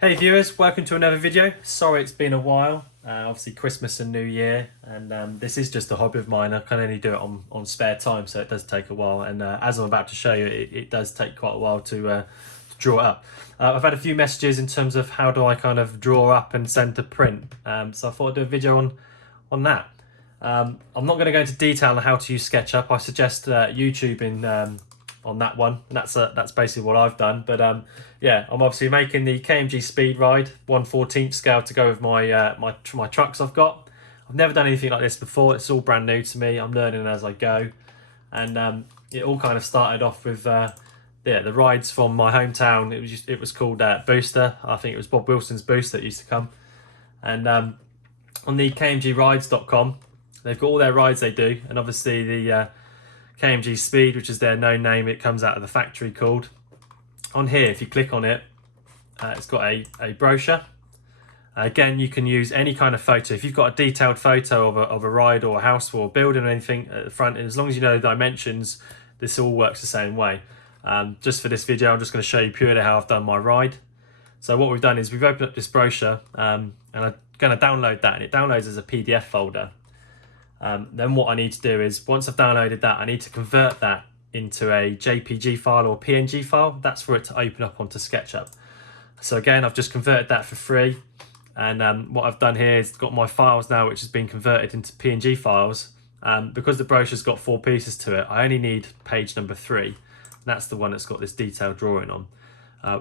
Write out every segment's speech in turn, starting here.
Hey viewers, welcome to another video. Sorry it's been a while, obviously Christmas and New Year, and this is just a hobby of mine. I can only do it on spare time, so it does take a while, and as I'm about to show you, it does take quite a while to draw it up. I've had a few messages in terms of how do I kind of draw up and send to print, so I thought I'd do a video on that. I'm not going to go into detail on how to use SketchUp. I suggest YouTube on that one, and that's basically what I've done. But yeah, I'm obviously making the KMG Speed Ride 1/14 scale to go with my my trucks I've got. I've never done anything like this before. It's all brand new to me. I'm learning as I go, and it all kind of started off with the rides from my hometown. It was called Booster. I think it was Bob Wilson's Booster that used to come, and on the KMGrides.com, they've got all their rides they do, and obviously the KMG Speed, which is their known name, it comes out of the factory called. On here, if you click on it, it's got a brochure. Again, you can use any kind of photo. If you've got a detailed photo of a ride or a house or a building or anything at the front, and as long as you know the dimensions, this all works the same way. Just for this video, I'm just going to show you purely how I've done my ride. So what we've done is we've opened up this brochure, and I'm going to download that, and it downloads as a PDF folder. Then what I need to do is, once I've downloaded that, I need to convert that into a JPG file or PNG file. That's for it to open up onto SketchUp. So again, I've just converted that for free, and what I've done here is got my files now, which has been converted into PNG files. Because the brochure's got 4 pieces to it, I only need page number 3. That's the one that's got this detailed drawing on.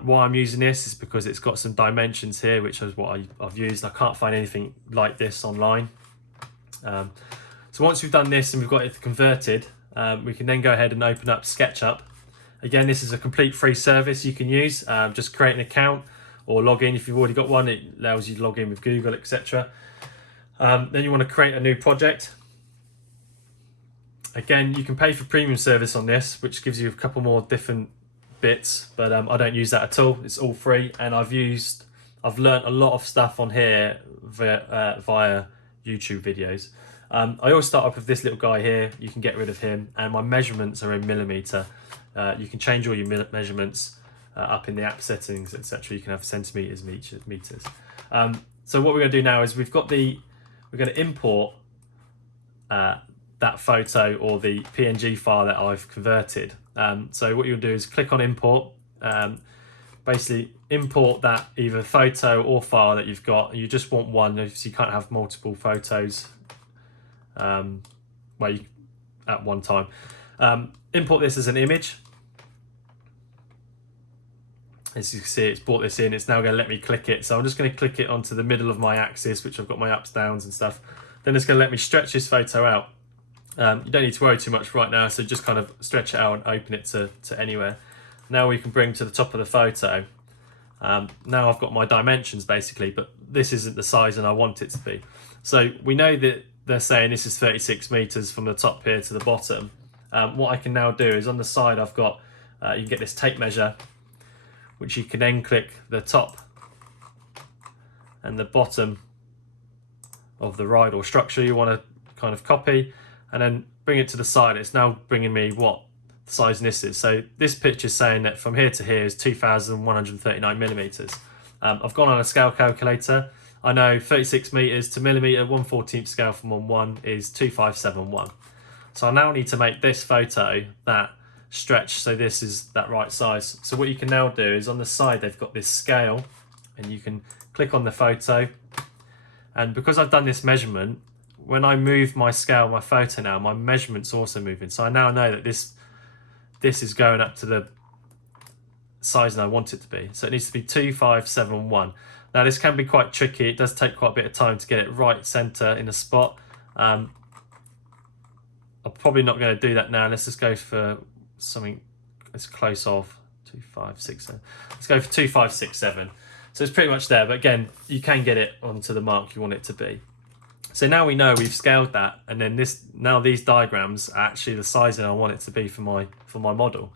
Why I'm using this is because it's got some dimensions here, which is what I've used. I can't find anything like this online. So once we've done this and we've got it converted, we can then go ahead and open up SketchUp. Again, this is a complete free service you can use. Just create an account or log in if you've already got one. It allows you to log in with Google, etc. Then you want to create a new project. Again, you can pay for premium service on this, which gives you a couple more different bits, but I don't use that at all. It's all free, and I've learned a lot of stuff on here via YouTube videos. I always start off with this little guy here. You can get rid of him, and my measurements are in millimeter. You can change all your measurements up in the app settings, etc. You can have centimeters, meters. So what we're going to do now is we're going to import that photo or the PNG file that I've converted. So what you'll do is click on import. Basically import that either photo or file that you've got. You just want one, so you can't have multiple photos at one time. Import this as an image. As you can see, it's brought this in. It's now going to let me click it. So I'm just going to click it onto the middle of my axis, which I've got my ups, downs and stuff. Then it's going to let me stretch this photo out. You don't need to worry too much right now, so just kind of stretch it out and open it to anywhere. Now we can bring to the top of the photo. Now I've got my dimensions basically, but this isn't the size and I want it to be. So we know that they're saying this is 36 meters from the top here to the bottom. What I can now do is on the side I've got, you can get this tape measure, which you can then click the top and the bottom of the ride or structure you want to kind of copy, and then bring it to the side. It's now bringing me what size this is. So this picture is saying that from here to here is 2,139 millimeters. I've gone on a scale calculator. I know 36 meters to millimeter, 1/14 scale from 1:1 is 2571. So I now need to make this photo that stretch, so this is that right size. So what you can now do is on the side they've got this scale, and you can click on the photo, and because I've done this measurement, when I move my scale, my photo now, my measurement's also moving. So I now know that this is going up to the size that I want it to be. So it needs to be 2571. Now this can be quite tricky. It does take quite a bit of time to get it right center in a spot. I'm probably not going to do that now. Let's just go for something as close of 2567. Let's go for 2567. So it's pretty much there, but again, you can get it onto the mark you want it to be. So now we know we've scaled that, and then now these diagrams are actually the size that I want it to be for my model.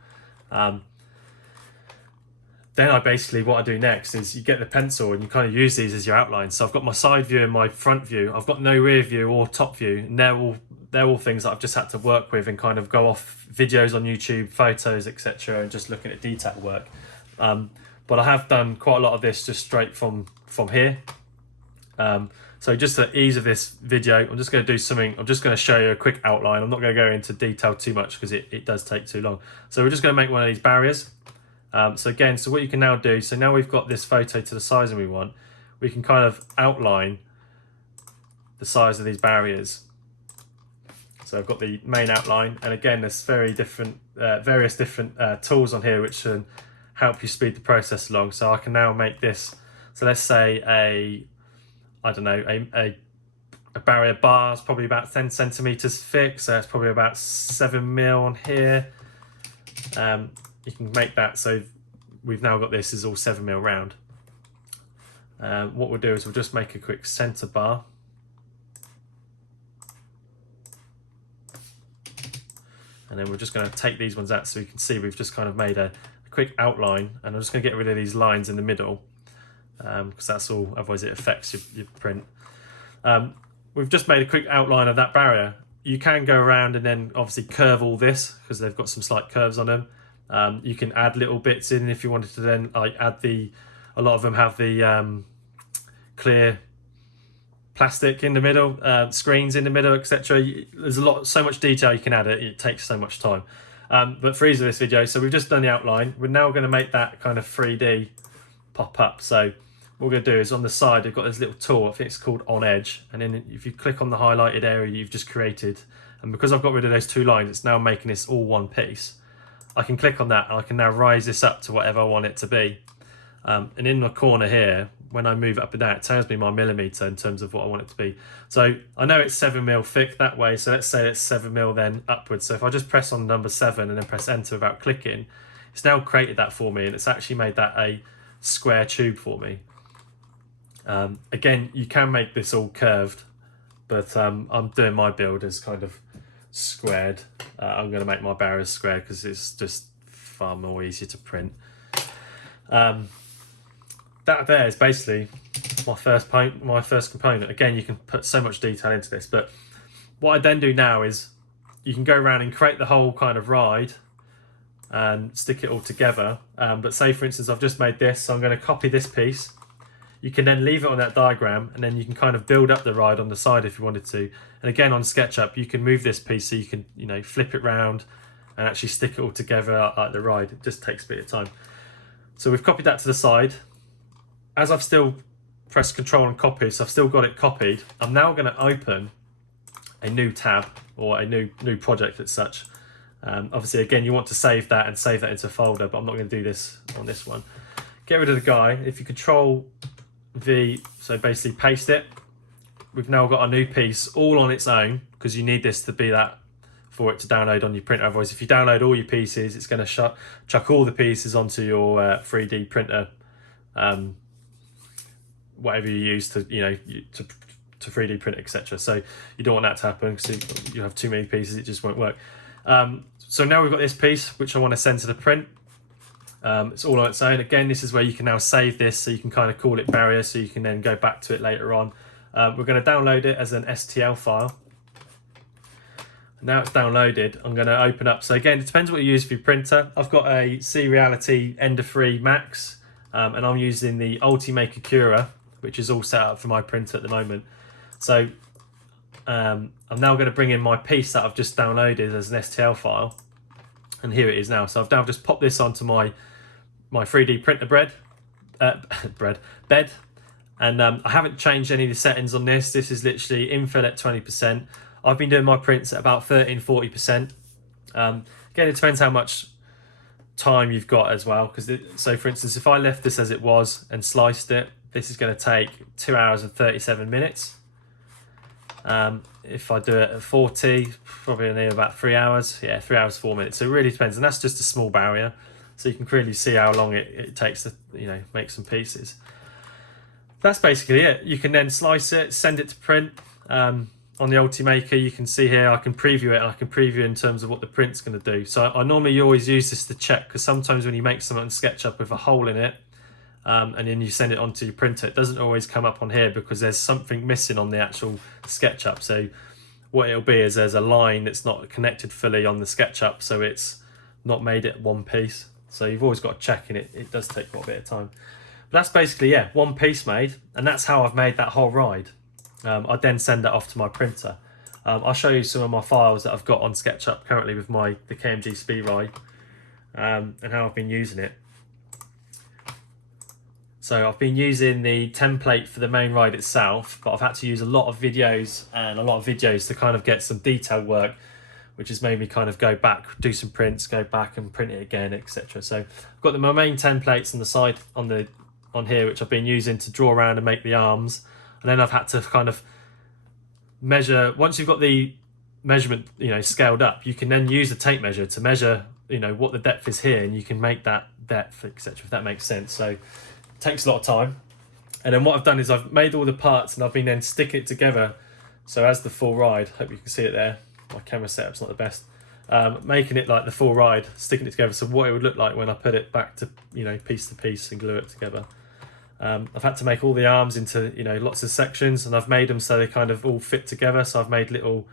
Then what I do next is you get the pencil and you kind of use these as your outlines. So I've got my side view and my front view. I've got no rear view or top view, and they're all things that I've just had to work with and kind of go off videos on YouTube, photos, etc., and just looking at detail work. But I have done quite a lot of this just straight from here. So just for ease of this video, I'm just going to do something. I'm just going to show you a quick outline. I'm not going to go into detail too much because it does take too long. So we're just going to make one of these barriers. So again, so what you can now do, so now we've got this photo to the size we want, we can kind of outline the size of these barriers. So I've got the main outline, and again, there's various different tools on here which can help you speed the process along. So I can now make this, so let's say a barrier bar is probably about 10 centimeters thick, so it's probably about 7 mil on here. You can make that so we've now got this is all 7 mil round. What we'll do is we'll just make a quick center bar. And then we're just going to take these ones out so you can see we've just kind of made a quick outline, and I'm just going to get rid of these lines in the middle because that's all, otherwise it affects your print. We've just made a quick outline of that barrier. You can go around and then obviously curve all this because they've got some slight curves on them. You can add little bits in if you wanted to then like add a lot of them have the clear plastic in the middle, screens in the middle, etc. There's so much detail you can add. It takes so much time. But for ease of this video, so we've just done the outline. We're now going to make that kind of 3D pop up. So what we're going to do is on the side, we've got this little tool. I think it's called On Edge. And then if you click on the highlighted area you've just created, and because I've got rid of those two lines, it's now making this all one piece. I can click on that and I can now rise this up to whatever I want it to be. And in the corner here, when I move it up and down, it tells me my millimeter in terms of what I want it to be. So I know it's 7 mil thick that way. So let's say it's 7 mil then upwards. So if I just press on number 7 and then press enter without clicking, it's now created that for me, and it's actually made that a square tube for me. Again, you can make this all curved, but I'm doing my build as kind of squared. I'm going to make my barriers square because it's just far more easier to print. That there is basically my first component. Again, you can put so much detail into this, but what I then do now is you can go around and create the whole kind of ride and stick it all together. But say for instance, I've just made this, so I'm going to copy this piece. You can then leave it on that diagram, and then you can kind of build up the ride on the side if you wanted to. And again, on SketchUp, you can move this piece so you can, flip it round and actually stick it all together like the ride. It just takes a bit of time. So we've copied that to the side. As I've still pressed Control and copy, so I've still got it copied, I'm now going to open a new tab or a new project as such. Obviously, again, you want to save that into a folder, but I'm not going to do this on this one. Get rid of the guy. If you Control V, so basically paste it, we've now got a new piece all on its own, because you need this to be that for it to download on your printer. Otherwise, if you download all your pieces, it's going to chuck all the pieces onto your 3D printer, whatever you use to to 3D print, etc. So you don't want that to happen because you have too many pieces, it just won't work. So now we've got this piece which I want to send to the print. It's all on its own. Again, this is where you can now save this, so you can kind of call it barrier, so you can then go back to it later on. We're going to download it as an STL file. Now it's downloaded, I'm going to open up. So again, it depends what you use for your printer. I've got a C-Reality Ender 3 Max, and I'm using the ultimaker cura, which is all set up for my printer at the moment. So I'm now going to bring in my piece that I've just downloaded as an STL file, and here it is now. So I've now just popped this onto my 3D printer bed, and I haven't changed any of the settings on this. This is literally infill at 20%. I've been doing my prints at about 13-40%. Again, it depends how much time you've got as well. So for instance, if I left this as it was and sliced it, this is going to take 2 hours and 37 minutes. If I do it at 40, probably only about 3 hours. Yeah, 3 hours, 4 minutes. So it really depends. And that's just a small barrier. So you can clearly see how long it takes to make some pieces. That's basically it. You can then slice it, send it to print. On the ultimaker, you can see here I can preview it, and I can preview in terms of what the print's going to do. So I normally always use this to check, because sometimes when you make something on SketchUp with a hole in it, and then you send it onto your printer, it doesn't always come up on here because there's something missing on the actual SketchUp. So what it'll be is there's a line that's not connected fully on the SketchUp, so it's not made it one piece. So you've always got to check, and it does take quite a bit of time. But that's basically, yeah, one piece made, and that's how I've made that whole ride. I then send that off to my printer. I'll show you some of my files that I've got on SketchUp currently with the KMG Speed Ride, and how I've been using it. So I've been using the template for the main ride itself, but I've had to use a lot of videos to kind of get some detail work, which has made me kind of go back, do some prints, go back and print it again, etc. So I've got my main templates on the side on here, which I've been using to draw around and make the arms, and then I've had to kind of measure. Once you've got the measurement, scaled up, you can then use the tape measure to measure, what the depth is here, and you can make that depth, etc. If that makes sense. So takes a lot of time. And then what I've done is I've made all the parts, and I've been then sticking it together. So as the full ride, hope you can see it there. My camera setup's not the best. Making it like the full ride, sticking it together. So what it would look like when I put it back to, piece to piece and glue it together. I've had to make all the arms into, lots of sections, and I've made them so they kind of all fit together. So I've made little,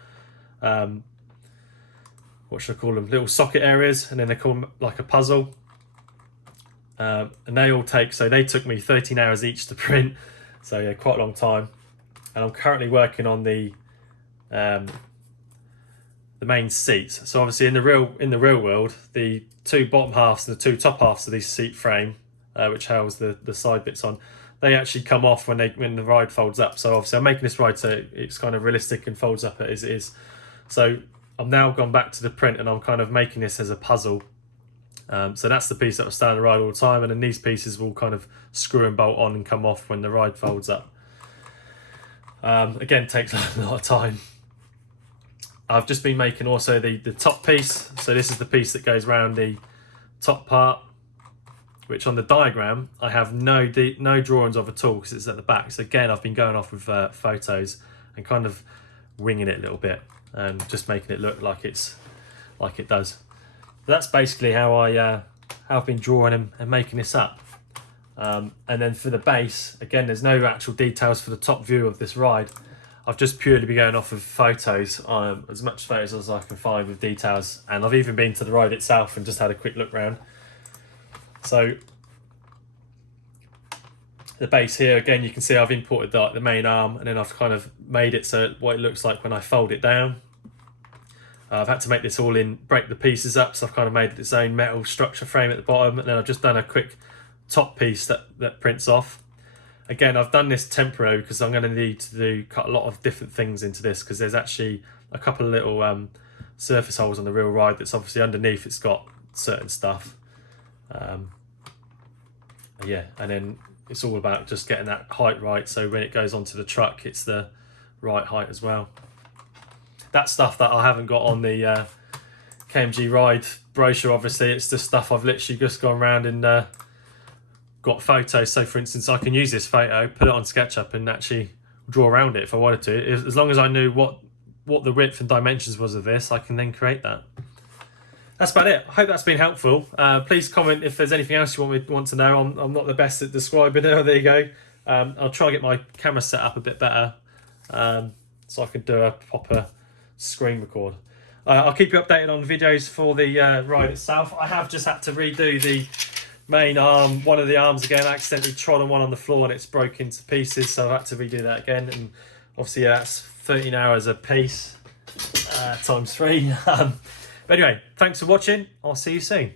what should I call them? Little socket areas, and then they call them like a puzzle. And they took me 13 hours each to print, so yeah, quite a long time. And I'm currently working on the main seats. So obviously in the real world, the two bottom halves and the two top halves of this seat frame, which holds the side bits on, they actually come off when the ride folds up. So obviously I'm making this ride so it's kind of realistic and folds up as it is. So I've now gone back to the print, and I'm kind of making this as a puzzle. So that's the piece that will stay on the ride all the time, and then these pieces will kind of screw and bolt on and come off when the ride folds up. Again, takes a lot of time. I've just been making also the top piece. So this is the piece that goes around the top part, which on the diagram I have no drawings of at all because it's at the back. So again, I've been going off with photos and kind of winging it a little bit and just making it look like it does. That's basically how I've been drawing and making this up. And then for the base, again, there's no actual details for the top view of this ride. I've just purely been going off of photos, as much photos as I can find with details. And I've even been to the ride itself and just had a quick look around. So the base here, again, you can see I've imported the main arm, and then I've kind of made it so what it looks like when I fold it down. I've had to make this all break the pieces up, so I've kind of made its own metal structure frame at the bottom, and then I've just done a quick top piece that prints off. Again, I've done this temporary because I'm going to need to cut a lot of different things into this, because there's actually a couple of little surface holes on the real ride that's obviously underneath. It's got certain stuff. Yeah, and then it's all about just getting that height right, so when it goes onto the truck, it's the right height as well. That's stuff that I haven't got on the KMG ride brochure, obviously. It's just stuff I've literally just gone around and got photos. So for instance, I can use this photo, put it on SketchUp and actually draw around it if I wanted to. As long as I knew what the width and dimensions was of this, I can then create that. That's about it. I hope that's been helpful. Please comment if there's anything else you want to know. I'm not the best at describing it. Oh, there you go. I'll try to get my camera set up a bit better so I can do a proper screen record. I'll keep you updated on videos for the ride itself. I have just had to redo the main arm, one of the arms again. I accidentally trod on one on the floor and it's broke into pieces, so I've had to redo that again. And obviously that's 13 hours a piece times 3. But anyway, thanks for watching. I'll see you soon.